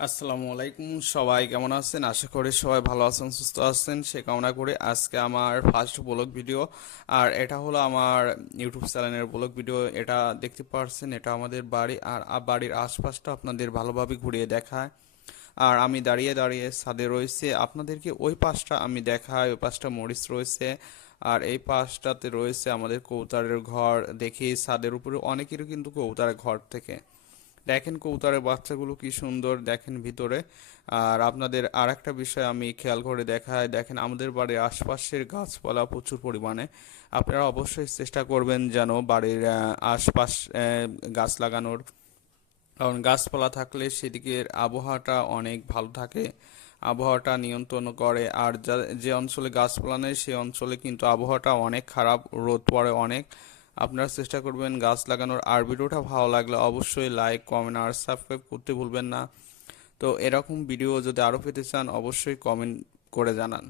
আসসালামু আলাইকুম, সবাই কেমন আছেন? আশা করি সবাই ভালো আছেন, সুস্থ আছেন, সে কামনা করে আজকে আমার ফার্স্ট ব্লগ ভিডিও। আর এটা হলো আমার ইউটিউব চ্যানেলের ব্লগ ভিডিও। এটা দেখতে পাচ্ছেন, এটা আমাদের বাড়ি। আর বাড়ির আশপাশটা আপনাদের ভালোভাবে ঘুরিয়ে দেখায়। আর আমি দাঁড়িয়ে দাঁড়িয়ে ছাদে রয়েছে, আপনাদেরকে ওই পাশটা আমি দেখাই। ওই পাশটা মরিচ রয়েছে, আর এই পাশটাতে রয়েছে আমাদের কবুতরের ঘর। দেখি ছাদের উপরে অনেকেরই কিন্তু কবুতরের ঘর থেকে দেখেন কবুতরের বাচ্চাগুলো কি সুন্দর দেখেন ভিতরে। আর আপনাদের আর একটা বিষয় আমি খেয়াল করে দেখাই, দেখেন আমাদের বাড়ির আশপাশের গাছপালা প্রচুর পরিমাণে। আপনারা অবশ্যই চেষ্টা করবেন যেন বাড়ির আশপাশ গাছ লাগানোর, কারণ গাছপালা থাকলে সেদিকের আবহাওয়াটা অনেক ভালো থাকে, আবহাওয়াটা নিয়ন্ত্রণ করে। আর যে অঞ্চলে গাছপালা নেই সেই অঞ্চলে কিন্তু আবহাওয়াটা অনেক খারাপ, রোদ পড়ে অনেক। আপনারা চেষ্টা করবেন গাছ লাগানোর। আর ভিডিওটা ভালো লাগলে অবশ্যই লাইক, কমেন্ট আর সাবস্ক্রাইব করতে ভুলবেন না। তো এরকম ভিডিও যদি আরও পেতে চান অবশ্যই কমেন্ট করে জানান।